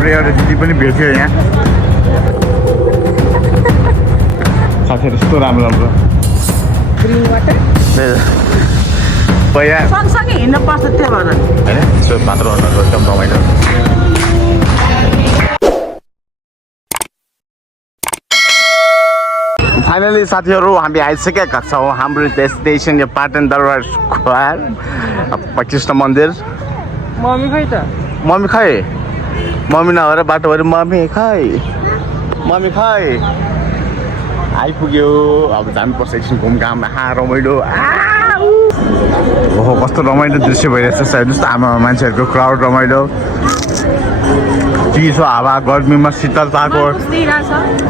हाम्रो एउटा दिदी पनि भेट्यो यहाँ साथीहरू यस्तो राम्रो राम्रो ग्रिन वाटर पहिला सँगसँगै हिँड्नु पर्छ त्यो भएर होइन यसो मात्र एकदम रमाइलो फाइनली साथीहरू हामी आइसकेका छौँ हाम्रो डेस्टिनेसन यो पाटन दरबार स्क्वायर कृष्ण मन्दिर मम्मी खै त मम्मी खै मम्मी नभएर बाटोभरि मम्मी खै आइपुग्यो अब जानुपर्छ एकछिन घुमघाम रमाइलो ओहो कस्तो रमाइलो दृश्य भइरहेछ जस्तो आमा मान्छेहरूको क्राउड रमाइलो चिसो हावा गर्मीमा शीतलताको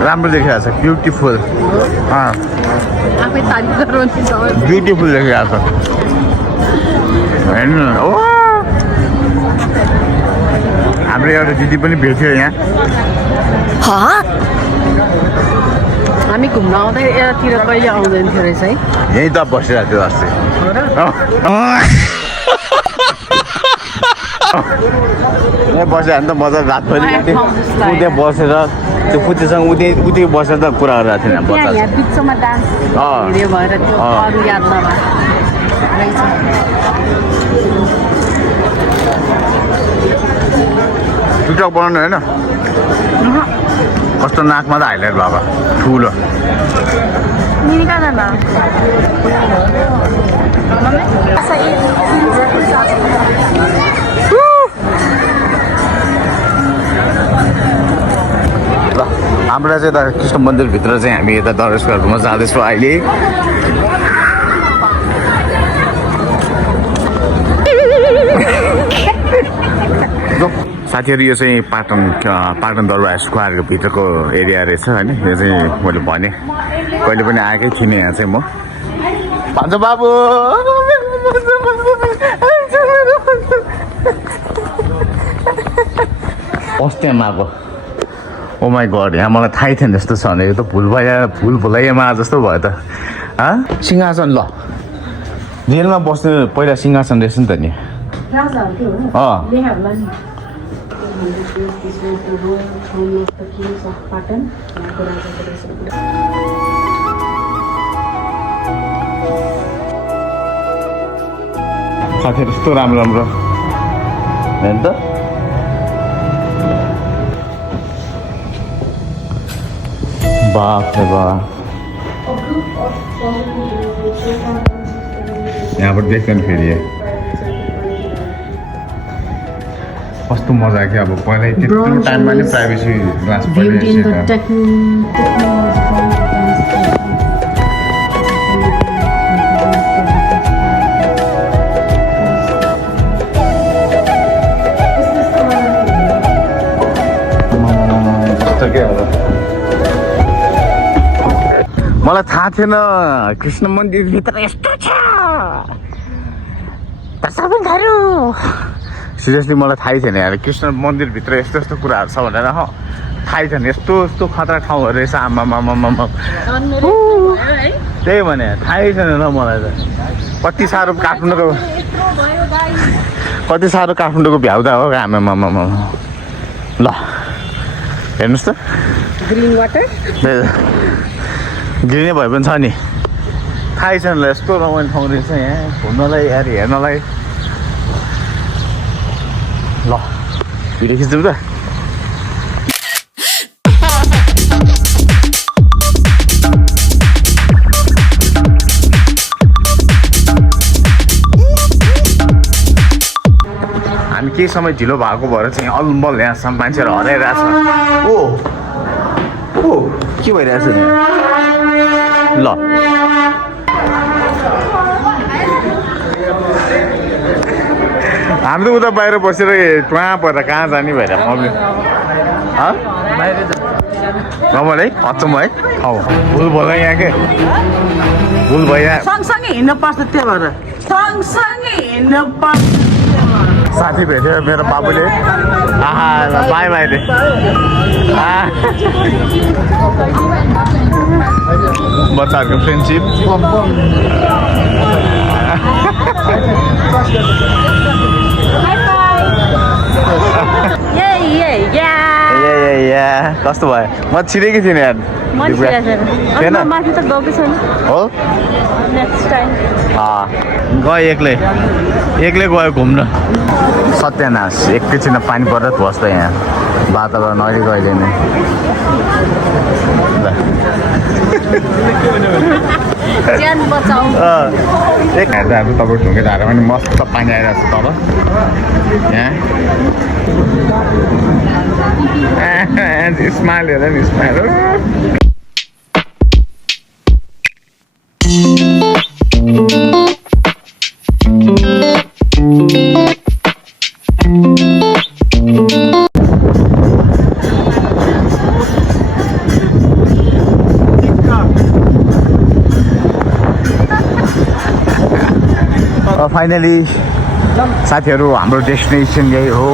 राम्रो देखिरहेको छ ब्युटिफुल ब्युटिफुल देखिरहेको छ होइन ओ हाम्रो एउटा दिदी पनि भेट्यो यहाँ हामी घुम्न आउँदै यतातिर कहिले आउँदैन थियो रहेछ है यहीँ त बसिरहेको थियो अस्ति यहाँ बस्यो भने त मजा रातभरि उतै बसेर त्यो पुतीसँग उतै बसेर त कुरा गरिरहेको थिएन यहाँ बिचमा डान्स हेऱ्यो भएर त्यो अरू याद नभए टिकटक बनाउनु होइन कस्तो नाकमा त हाइलाइट भएको ठुलो ल हाम्रो चाहिँ यता कृष्ण मन्दिरभित्र चाहिँ हामी यता दर्शकहरूमा जाँदैछौँ अहिले साथीहरू यो चाहिँ पाटन दरबार स्क्वायरको भित्रको एरिया रहेछ होइन यो चाहिँ मैले भने कहिले पनि आएकै थिइनँ यहाँ चाहिँ म भन्छ बाबु अस्तिमा आएको ओ माई गड यहाँ मलाई थाहै थिएन जस्तो छ भने यो त भुलभुलैयामा जस्तो भयो त सिंहासन ल जेलमा बस्ने पहिला सिंहासन रहेछ नि त नि साथीहरू यस्तो राम्रो राम्रो हेर्नु त बाप रे बाप यहाँबाट देख्छ नि फेरि कस्तो मजा क्या अब पहिला त्यत्रो टाइममा नि प्राइभेसी ग्लास मलाई थाहा थिएन कृष्ण मन्दिरभित्र यस्तो छ सिरियसली मलाई थाहै थिएन यार कृष्ण मन्दिरभित्र यस्तो यस्तो कुराहरू छ भनेर थाहै थिएन यस्तो यस्तो खतरा ठाउँहरू रहेछ आमामामामा त्यही भने थाहै थिएन ल मलाई त कति साह्रो काठमाडौँको भ्याउँदा हो आमामामामा ल हेर्नुहोस् त ग्रिन वाटर ग्रिनै भए पनि छ नि थाहै छैन ल यस्तो रमाइलो ठाउँ रहेछ यहाँ घुम्नलाई यार हेर्नलाई ल भिडियो खिच्दिउँ त हामी केही समय ढिलो भएको भएर चाहिँ अलमल यहाँसम्म मान्छेहरू हराइरहेछ ओ के भइरहेछ नि ल हामी त उता बाहिर बसेर कहाँ पर्दा कहाँ जाने भएर रमाइलो है अचम्म है भुल भयो यहाँ के भुल भयो सँगसँगै हिँड्नु पर्छ त्यो भएर सँगसँगै हिँड्नु पर्छ साथी भेट्यो मेरो बाबुले बाई बाईले बच्चाहरूको फ्रेन्डसिप कस्तो भयो म छिरेकी थिएँ नि यार थिएन माथि त गएको छैन हो नेक्स्ट टाइम गयो एक्लै गयो घुम्न सत्यानाश एकैछिनमा पानी पर्दा बस्दा यहाँ वातावरण अहिले गहिले नै ज्यान बचाऊ एक हेर्दा तपाईँ ढुङ्गे धारामा पनि मस्त पानी आइरहेको छ तल यहाँ स्माइल हेर नि स्माइल फाइनली साथीहरू हाम्रो डेस्टिनेसन यही हो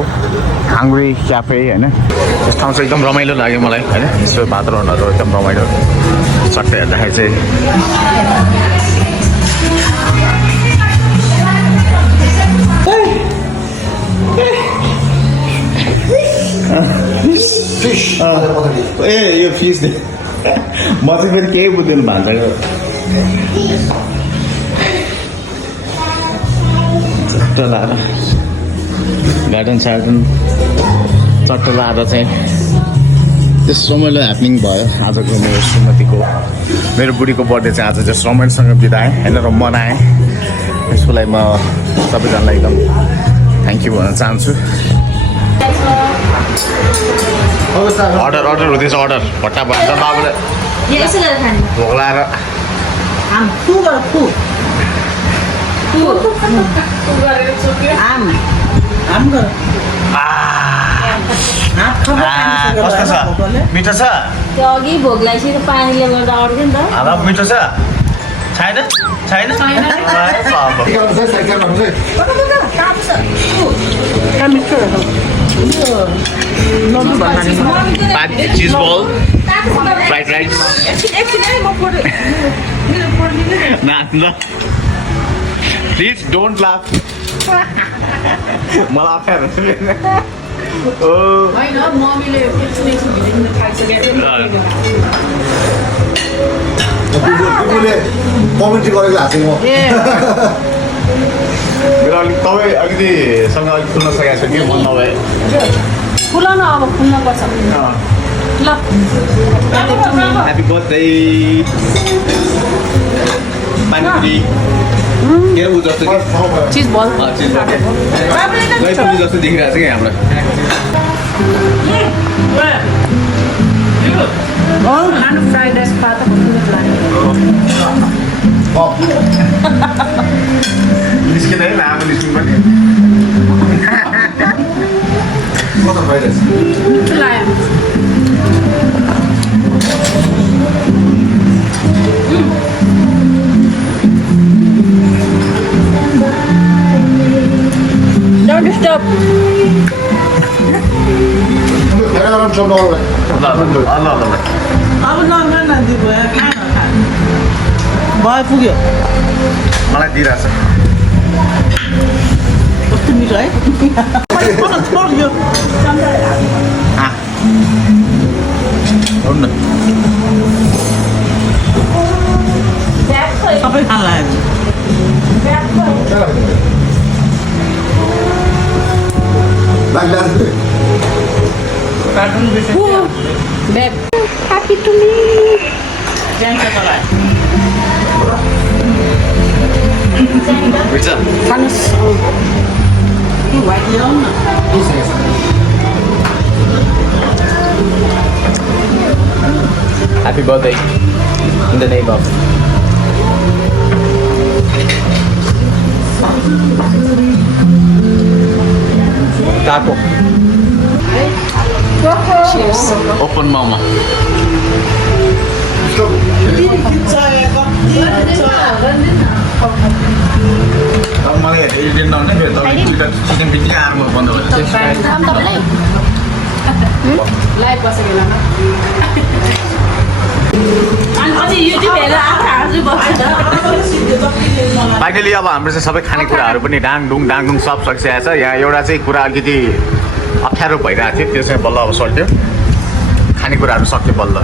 हाङ्ग्री क्याफे होइन यस ठाउँ चाहिँ एकदम रमाइलो लाग्यो मलाई होइन यसो वातावरणहरू एकदम रमाइलो चट्टै हेर्दाखेरि चाहिँ ए यो फिस म चाहिँ फेरि केही बुझ्दैन भान्दा चट्ट लाएर गार्डन सार्डन चट्ट लाएर चाहिँ त्यस रमाइलो ह्यापनिङ भयो आजको मेरो श्रीमतीको मेरो बुढीको बर्थडे चाहिँ आज जस रमाइलोसँग बिताएँ होइन र मनाएँ त्यसको लागि म सबैजनालाई एकदम थ्याङ्क यू भन्न चाहन्छु अर्डर हुँदैछ अर्डर भट्टा भन्छ बाबुले भोक लाएर कस्तो छ मिठो छ त्यो अघि भोक लागेपछि पानीले गर्दा अड्क्यो नि त मिठो छ छैन छैन cheese ball fried rice please don't laugh मलाई अप्ठ्यारो होइन मम्मीले एक्सप्लेनेसन दिनु थाल्छ कमेन्ट्री गरेको हाँसेँ म मेरो अलिक तपाईँ अलिकतिसँग अलिक खुल्न सकेको छ के भन्नु नभए खुल न अब खुल्न पर्छ ल ह्याप्पी बर्थडे पानीपुरी के ऊ जस्तो कि चिज बल चिज दहीपुरी जस्तो देखिरहेको छ कि हाम्रो खानु फ्राइड राइस पाता निस्किँदैन है लामो निस्किनु पनि कता भइरहेछ Don't disturb. भयो पुग्यो मलाई दिइरहेछ कस्तो मिठो है पुग्यो सबै खान लाग्यो Babe, happy to me. बुझ्छ खानुस् Happy birthday in the name of taco. Cheers. Open mama. मलाई एडिट नहुने फेरि तपाईँ चिकन पिटी आर्म बन्द भयो लाइभ बसेको बेलामा फाइनली अब हाम्रो चाहिँ सबै खानेकुराहरू पनि डाङडुङ सब सकिसकेको छ यहाँ एउटा चाहिँ कुरा अलिकति अप्ठ्यारो भइरहेको थियो त्यो चाहिँ बल्ल अब सल्ट्यो खानेकुराहरू सक्यो बल्ल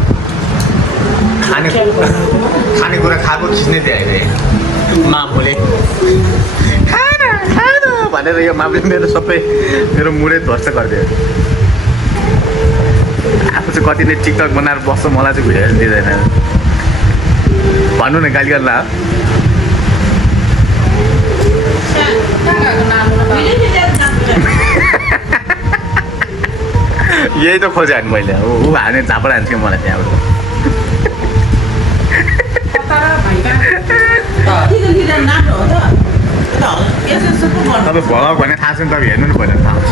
खानेकुरा खाएको खिच्ने थियो अहिले मामुले खाना भनेर यो मामुले मेरो सबै मेरो मुडै ध्वस्त गरिदियो आफू चाहिँ कति नै टिकटक बनाएर बस्छ मलाई चाहिँ भिडियो दिँदैन भन्नु न गाली गर्ला यही त खोजेँ नि मैले ऊ हाने झापड हान्थ्यो मलाई त्यहाँबाट तपाईँ भ्लग भने थाहा छ नि तपाईँ हेर्नु नि पहिला थाहा हुन्छ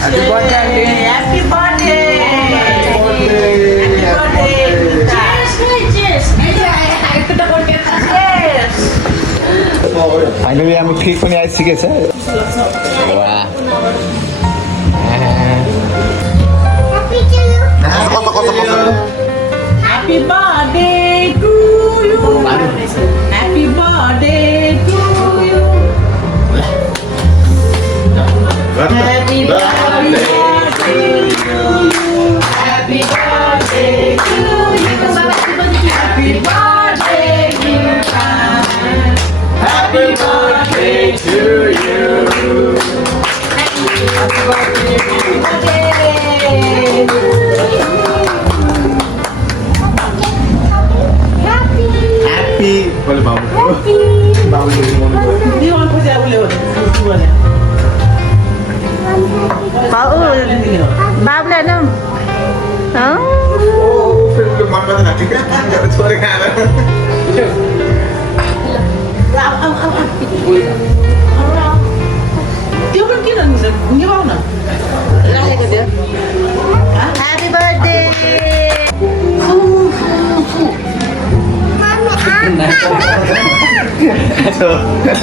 Happy birthday! फाइनली हाम्रो केक पनि आइसकेछ Happy birthday to you. Happy birthday to you. Happy birthday to you. Happy birthday to you. Happy birthday to you. Happy birthday to you. Happy birthday. Happy बोले बाबु Di orang kerja boleh boleh. बाबुलाई न Dia pun kira ni sah. Ni mana? राखेको थियो happy birthday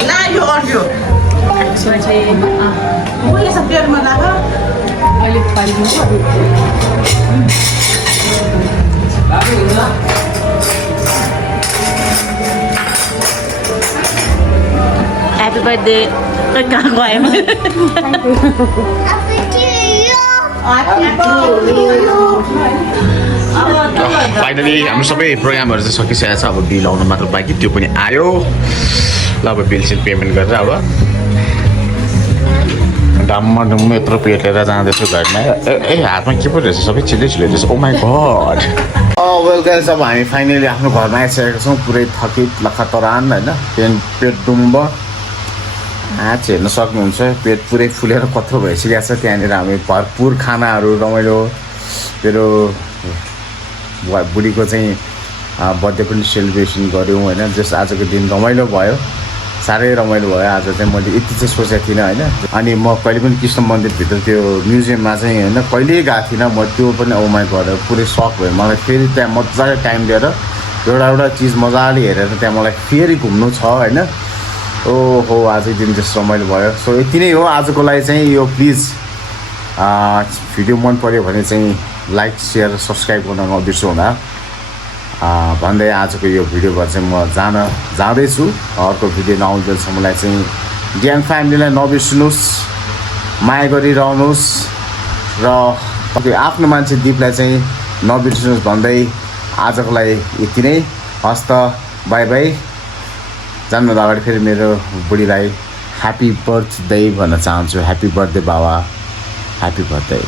Lah, you audio. Boleh sampai mana kah? अहिले पानी happy birthday कहाँ गएँ फाइनली हाम्रो सबै प्रोग्रामहरू चाहिँ सकिसकेको छ अब बिल आउनु मात्र बाँकी त्यो पनि आयो ल अब बिल चाहिँ पेमेन्ट गरेर अब डम्म डुम्म यत्रो पेट लिएर जाँदैछु घरमा ए हातमा के पो रहेछ सबै छिल्लै छिल्लै रहेछ ओ माई गड वेलकम अब हामी फाइनली आफ्नो घरमा आइसकेका छौँ पुरै थकित लखतरान होइन पेट डुम्ब आज हेर्न सक्नुहुन्छ पेट पुरै फुलेर कत्रो भइसकेको छ त्यहाँनिर हामी भरपुर खानाहरू रमाइलो मेरो बुढीको चाहिँ बर्थडे पनि सेलिब्रेसन गऱ्यौँ होइन जस आजको दिन रमाइलो भयो साह्रै रमाइलो भयो आज चाहिँ मैले यति चाहिँ सोचेको थिइनँ होइन अनि म कहिले पनि कृष्ण मन्दिरभित्र त्यो म्युजियममा चाहिँ होइन कहिल्यै गएको थिइनँ म त्यो पनि औमाइ गरेर पुरै सक भयो मलाई फेरि त्यहाँ मजाले टाइम लिएर एउटा चिज मजाले हेरेर त्यहाँ मलाई फेरि घुम्नु छ होइन ओहो आजको दिन जस्तो रमाइलो भयो सो यति नै हो आजको लागि चाहिँ यो प्लिज भिडियो मन पऱ्यो भने चाहिँ लाइक सेयर सब्सक्राइब गर्न नबिर्सु होला भन्दै आजको यो भिडियोबाट चाहिँ म जाँदैछु अर्को भिडियो नआउँदैसम्मलाई चाहिँ ड्याङ फ्यामिलीलाई नबिर्सिनुहोस् माया गरिरहनुहोस् र आफ्नो मान्छे दिपलाई चाहिँ नबिर्सिनुहोस् भन्दै आजको लागि यति नै हस्त बाई बाई जानुभन्दा अगाडि फेरि मेरो बुढीलाई ह्याप्पी बर्थडे भन्न चाहन्छु ह्याप्पी बर्थडे बाबा ह्याप्पी बर्थडे